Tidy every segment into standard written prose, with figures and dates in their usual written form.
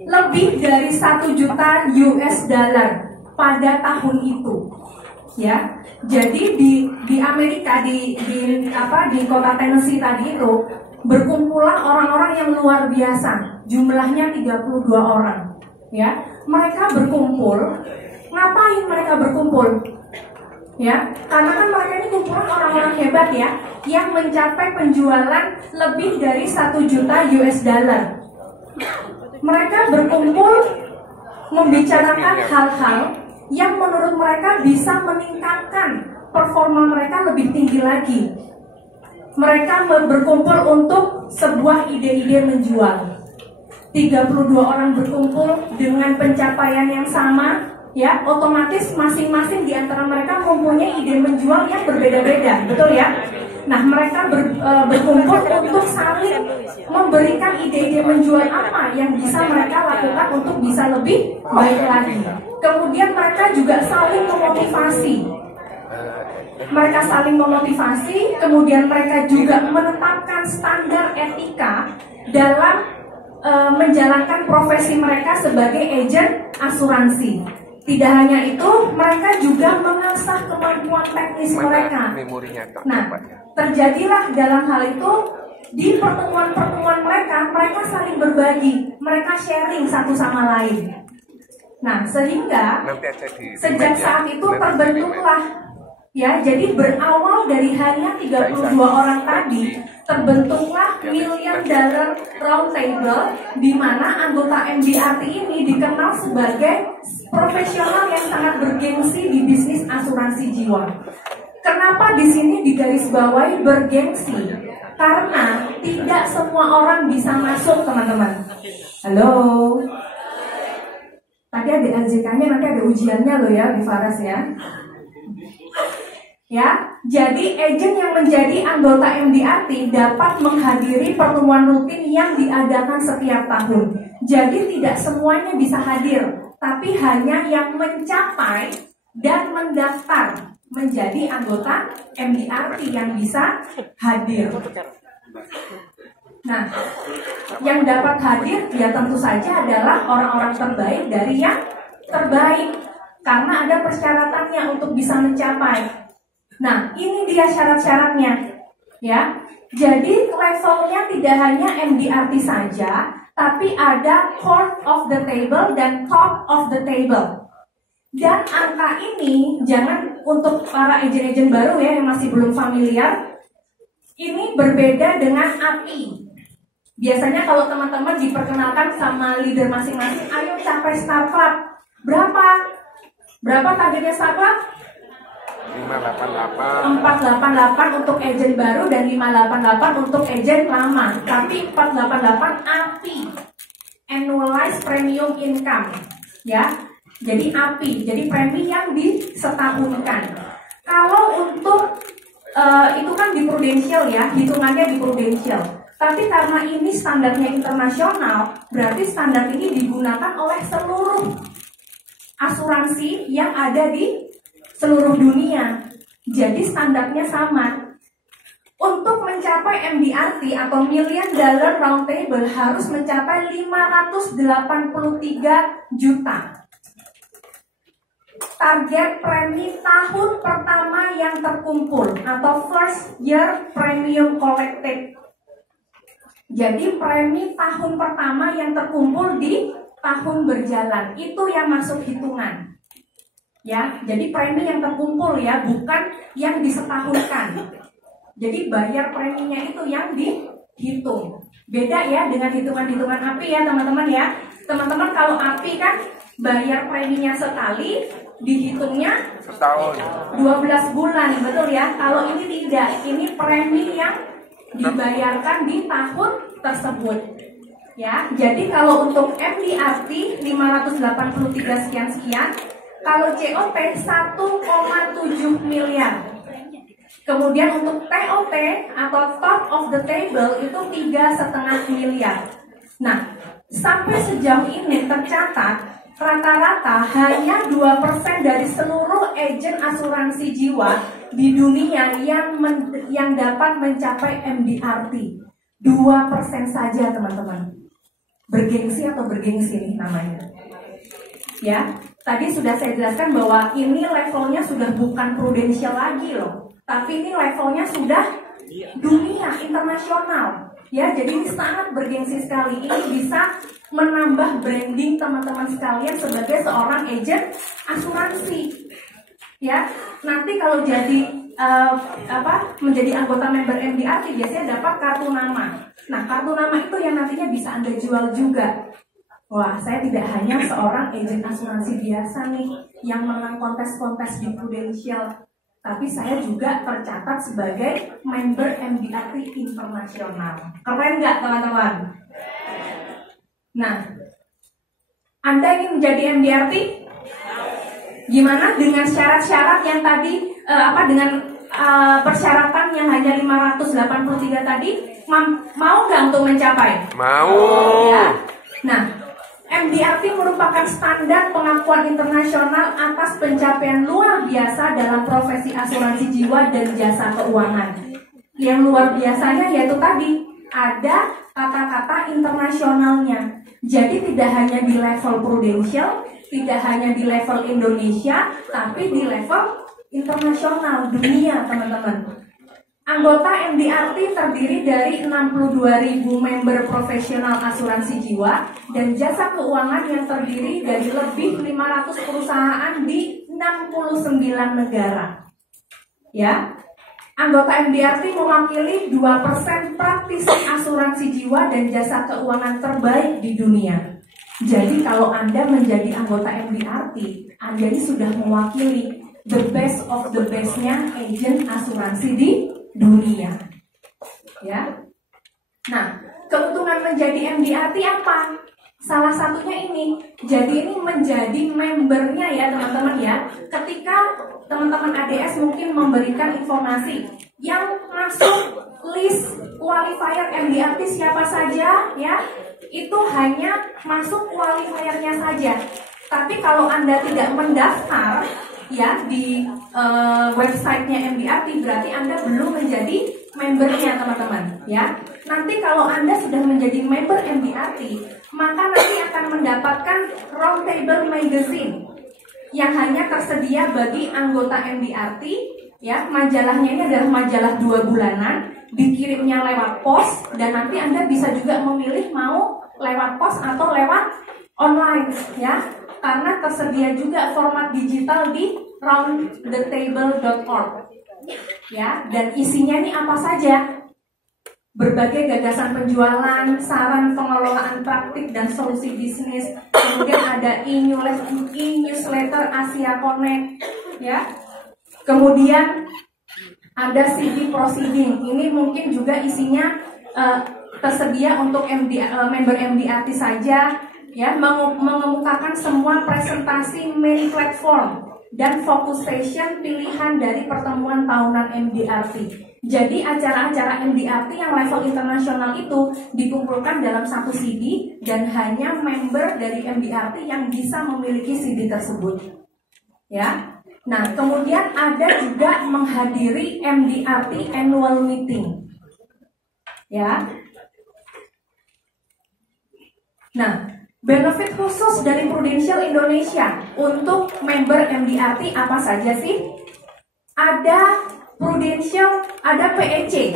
lebih dari 1 juta US dollar pada tahun itu. Ya, jadi di Amerika di kota Tennessee tadi itu berkumpullah orang-orang yang luar biasa, jumlahnya 32 orang. Ya, mereka berkumpul. Ngapain mereka berkumpul? Ya, karena kan mereka ini kumpulan orang-orang hebat ya, yang mencapai penjualan lebih dari 1 juta US dollar. Mereka berkumpul membicarakan hal-hal yang menurut mereka bisa meningkatkan performa mereka lebih tinggi lagi. Mereka berkumpul untuk sebuah ide-ide menjual. 32 orang berkumpul dengan pencapaian yang sama, ya, otomatis masing-masing di antara mereka mempunyai ide menjual yang berbeda-beda, betul ya? Nah, mereka berkumpul untuk saling memberikan ide-ide menjual apa yang bisa mereka lakukan untuk bisa lebih baik lagi. Kemudian mereka juga saling memotivasi. Mereka saling memotivasi, kemudian mereka juga menetapkan standar etika dalam menjalankan profesi mereka sebagai agen asuransi. Tidak hanya itu, mereka juga mengasah kemampuan teknis mereka. Nah, terjadilah dalam hal itu di pertemuan-pertemuan mereka saling berbagi, mereka sharing satu sama lain. Nah, sehingga sejak saat itu terbentuklah, ya, jadi berawal dari hanya 32 orang tadi, terbentuklah $1 Million Round Table, di mana anggota MDRT ini dikenal sebagai profesional yang sangat bergengsi di bisnis asuransi jiwa. Kenapa di sini digarisbawahi bergengsi? Karena tidak semua orang bisa masuk, teman-teman. Halo. Tadi ada LJK-nya, nanti ada ujiannya loh ya di Faras ya. Ya, jadi agen yang menjadi anggota MDRT dapat menghadiri pertemuan rutin yang diadakan setiap tahun. Jadi tidak semuanya bisa hadir, tapi hanya yang mencapai dan mendaftar menjadi anggota MDRT yang bisa hadir. Nah, yang dapat hadir ya tentu saja adalah orang-orang terbaik dari yang terbaik, karena ada persyaratannya untuk bisa mencapai. Nah, ini dia syarat-syaratnya, ya. Jadi levelnya tidak hanya MDRT saja, tapi ada core of the table dan top of the table. Dan angka ini, jangan untuk para agen-agen baru ya yang masih belum familiar, ini berbeda dengan API. Biasanya kalau teman-teman diperkenalkan sama leader masing-masing, ayo capai Star Club. Berapa targetnya Star Club? 488 untuk agen baru dan 588 untuk agen lama. Tapi 488 API, Annualized Premium Income, ya. Jadi API, jadi premi yang disetahunkan. Kalau untuk itu kan di Prudential ya, hitungannya di Prudential. Tapi karena ini standarnya internasional, berarti standar ini digunakan oleh seluruh asuransi yang ada di seluruh dunia. Jadi standarnya sama. Untuk mencapai MDRT atau $1 Million Round Table harus mencapai 583 juta. Target premi tahun pertama yang terkumpul atau first year premium collected. Jadi premi tahun pertama yang terkumpul di tahun berjalan itu yang masuk hitungan. Ya, jadi premi yang terkumpul ya, bukan yang disetahunkan. Jadi bayar preminya itu yang dihitung. Beda ya dengan hitungan-hitungan API ya teman-teman ya. Teman-teman kalau API kan bayar preminya sekali, dihitungnya setahun, 12 bulan, betul ya. Kalau ini tidak, ini premi yang dibayarkan di tahun tersebut. Ya, jadi kalau untuk MDRT 583 sekian-sekian, kalau COT 1,7 miliar. Kemudian untuk TOT atau top of the table itu 3,5 miliar. Nah, sampai sejauh ini tercatat rata-rata hanya 2% dari seluruh agen asuransi jiwa di dunia yang dapat mencapai MDRT. 2% saja teman-teman. bergengsi atau bergengsi nih namanya. Ya, tadi sudah saya jelaskan bahwa ini levelnya sudah bukan prudensial lagi loh, tapi ini levelnya sudah dunia internasional. Ya, jadi ini sangat bergengsi sekali. Ini bisa menambah branding teman-teman sekalian sebagai seorang agent asuransi. Ya, nanti kalau jadi menjadi anggota member MDRT biasanya dapat kartu nama. Nah, kartu nama itu yang nantinya bisa Anda jual juga. Wah, saya tidak hanya seorang agent asuransi biasa nih yang menang kontes-kontes di Prudential, tapi saya juga tercatat sebagai member MDRT internasional. Keren nggak teman-teman? Nah, Anda ingin menjadi MDRT? Gimana dengan syarat-syarat yang tadi dengan persyaratan yang hanya 583 tadi, mau nggak untuk mencapai? Mau. Ya. Nah, MDRT merupakan standar pengakuan internasional atas pencapaian luar biasa dalam profesi asuransi jiwa dan jasa keuangan. Yang luar biasanya yaitu tadi ada kata-kata internasionalnya. Jadi tidak hanya di level Prudential, tidak hanya di level Indonesia, tapi di level internasional dunia, teman-teman. Anggota MDRT terdiri dari 62.000 member profesional asuransi jiwa dan jasa keuangan yang terdiri dari lebih 500 perusahaan di 69 negara. Ya. Anggota MDRT mewakili 2% praktisi asuransi jiwa dan jasa keuangan terbaik di dunia. Jadi kalau Anda menjadi anggota MDRT, Anda ini sudah mewakili the best of the best-nya agent asuransi di dunia. Ya. Nah, keuntungan menjadi MDRT apa? Salah satunya ini. Jadi ini menjadi membernya ya teman-teman ya. Ketika teman-teman ADS mungkin memberikan informasi yang masuk list qualifier MDRT siapa saja ya, itu hanya masuk qualifiernya saja. Tapi kalau Anda tidak mendaftar ya di websitenya MDRT, berarti Anda belum menjadi membernya teman-teman ya. Nanti kalau Anda sudah menjadi member MDRT, maka nanti akan mendapatkan Roundtable Magazine yang hanya tersedia bagi anggota MDRT ya. Majalahnya ini adalah majalah 2 bulanan, dikirimnya lewat pos, dan nanti Anda bisa juga memilih mau lewat pos atau lewat online ya, karena tersedia juga format digital di roundthetable.org ya. Dan isinya ini apa saja? Berbagai gagasan penjualan, saran pengelolaan praktik dan solusi bisnis. Kemudian ada e-newsletter Asia Connect ya. Kemudian ada CD proceeding. Ini mungkin juga isinya tersedia untuk member MDRT saja ya, mengemukakan semua presentasi main platform dan focus session pilihan dari pertemuan tahunan MDRT. Jadi acara-acara MDRT yang level internasional itu dikumpulkan dalam satu CD dan hanya member dari MDRT yang bisa memiliki CD tersebut. Ya. Nah, kemudian ada juga menghadiri MDRT annual meeting. Ya. Nah, benefit khusus dari Prudential Indonesia untuk member MDRT apa saja sih? Ada Prudential, ada PEC,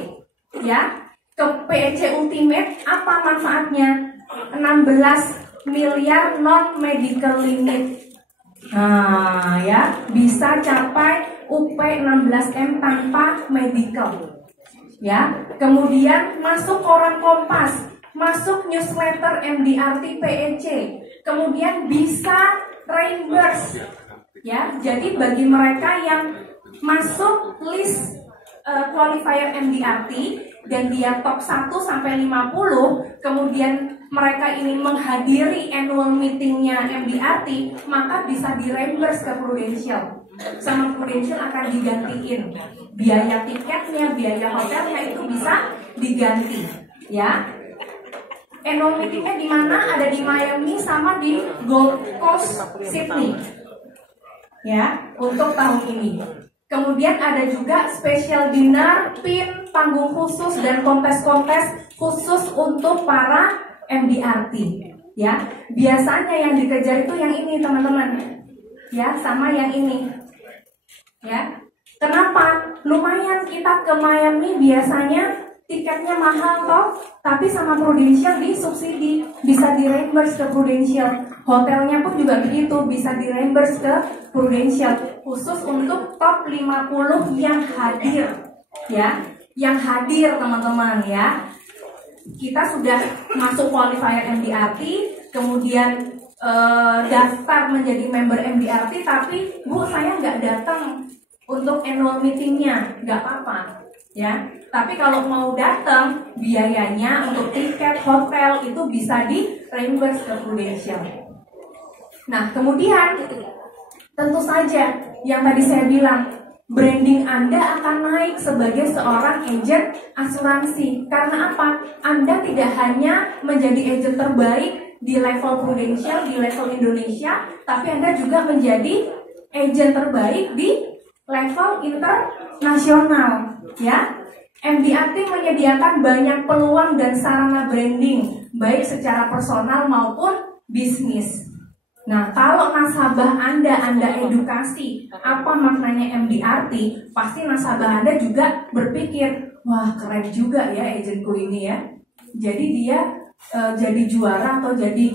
ya. Ke PEC Ultimate apa manfaatnya? 16 miliar non medical limit. Nah, ya, bisa capai UP 16M tanpa medical. Ya. Kemudian masuk koran Kompas, masuk newsletter MDRT PEC, kemudian bisa reimburse ya. Jadi bagi mereka yang masuk list qualifier MDRT dan dia top 1 sampai 50, kemudian mereka ini menghadiri annual meetingnya MDRT, maka bisa di reimburse ke Prudential. Sama Prudential akan digantiin biaya tiketnya, biaya hotelnya itu bisa diganti ya. Annual meetingnya di mana? Ada di Miami sama di Gold Coast Sydney ya, untuk tahun ini. Kemudian ada juga special dinner, pin, panggung khusus dan kontes-kontes khusus untuk para MDRT. Ya, biasanya yang dikejar itu yang ini teman-teman, ya, sama yang ini, ya. Kenapa? Lumayan kita ke Miami biasanya tiketnya mahal toh, tapi sama Prudential disubsidi, bisa di reimburse ke Prudential. Hotelnya pun juga begitu, bisa di reimburse ke Prudential. Khusus untuk top 50 yang hadir, ya, yang hadir teman-teman ya. Kita sudah masuk qualifier MDRT, kemudian daftar menjadi member MDRT, tapi Bu saya nggak datang untuk annual meetingnya, nggak apa-apa ya. Tapi kalau mau datang, biayanya untuk tiket, hotel itu bisa di reimburse ke Prudential. Nah kemudian tentu saja yang tadi saya bilang, branding Anda akan naik sebagai seorang agen asuransi. Karena apa? Anda tidak hanya menjadi agen terbaik di level Prudential, di level Indonesia, tapi Anda juga menjadi agen terbaik di level internasional, ya. MDRT menyediakan banyak peluang dan sarana branding, baik secara personal maupun bisnis. Nah, kalau nasabah Anda edukasi apa maknanya MDRT, pasti nasabah Anda juga berpikir, wah keren juga ya agenku ini ya. Jadi dia jadi juara atau jadi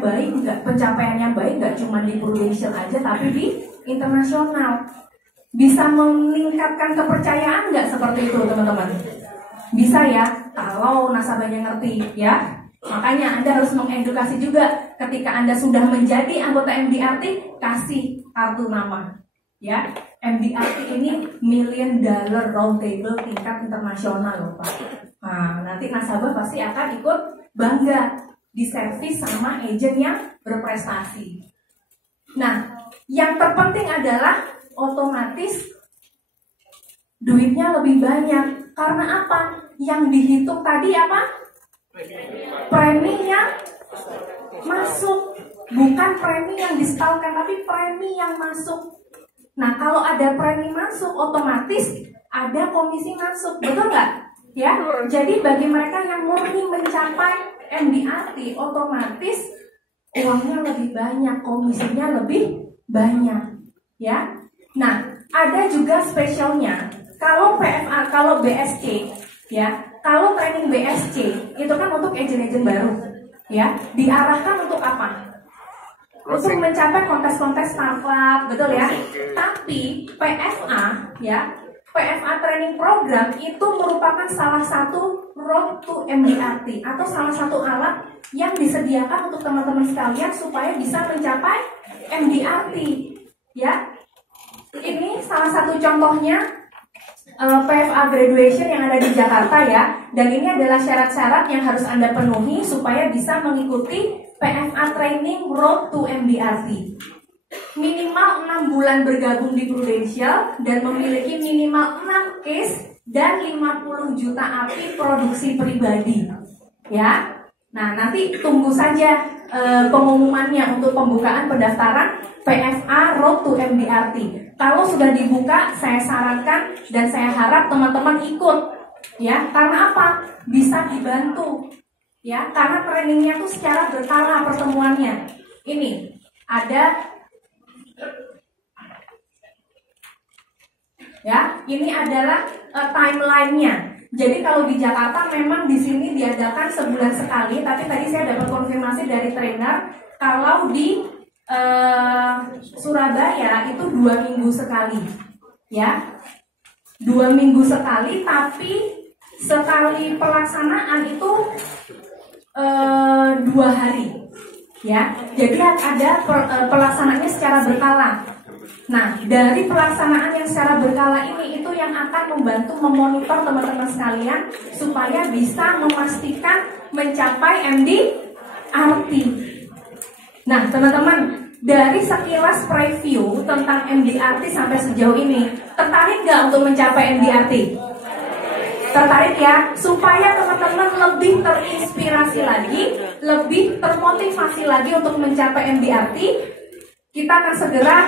baik, nggak, pencapaiannya baik nggak cuma di Prudential aja, tapi di internasional. Bisa meningkatkan kepercayaan nggak seperti itu teman-teman? Bisa ya, kalau nasabahnya ngerti ya. Makanya Anda harus mengedukasi juga ketika Anda sudah menjadi anggota MDRT, kasih kartu nama. Ya, MDRT ini $1 million round table tingkat internasional loh Pak. Nah, nanti nasabah pasti akan ikut bangga diservis sama agen yang berprestasi. Nah, yang terpenting adalah otomatis duitnya lebih banyak. Karena apa? Yang dihitung tadi apa? Preminya masuk, bukan premi yang disetelkan, tapi premi yang masuk. Nah, kalau ada premi masuk, otomatis ada komisi masuk, betul nggak? Ya, jadi bagi mereka yang murni mencapai MDRT, otomatis uangnya lebih banyak, komisinya lebih banyak, ya. Nah, ada juga spesialnya. Kalau PFA, kalau BSC, ya, kalau training BSC itu kan untuk agen-agen baru, ya, diarahkan untuk apa? Untuk mencapai kontes-kontes startup, betul ya. Tapi PFA, ya, PFA training program itu merupakan salah satu road to MDRT atau salah satu alat yang disediakan untuk teman-teman sekalian supaya bisa mencapai MDRT, ya. Ini salah satu contohnya PFA graduation yang ada di Jakarta ya. Dan ini adalah syarat-syarat yang harus Anda penuhi supaya bisa mengikuti PFA training road to MDRT. Minimal 6 bulan bergabung di Prudential dan memiliki minimal 6 case dan 50 juta API produksi pribadi. Ya. Nah, nanti tunggu saja pengumumannya untuk pembukaan pendaftaran PFA Road to MDRT. Kalau sudah dibuka, saya sarankan dan saya harap teman-teman ikut, ya. Karena apa? Bisa dibantu, ya. Karena trainingnya tuh secara berkala pertemuannya. Ini ada, ya. Ini adalah timelinenya. Jadi kalau di Jakarta memang di sini diadakan sebulan sekali, tapi tadi saya dapat konfirmasi dari trainer kalau di Surabaya itu 2 minggu sekali, ya, 2 minggu sekali, tapi sekali pelaksanaan itu 2 hari, ya. Jadi ada pelaksanaannya secara berkala. Nah, dari pelaksanaan yang secara berkala ini itu yang akan membantu memonitor teman-teman sekalian supaya bisa memastikan mencapai MDRT. Nah, teman-teman, dari sekilas preview tentang MDRT sampai sejauh ini, tertarik nggak untuk mencapai MDRT? Tertarik ya? Supaya teman-teman lebih terinspirasi lagi, lebih termotivasi lagi untuk mencapai MDRT, kita akan segera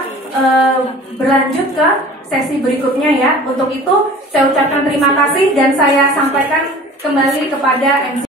berlanjut ke sesi berikutnya ya. Untuk itu, saya ucapkan terima kasih dan saya sampaikan kembali kepada MC.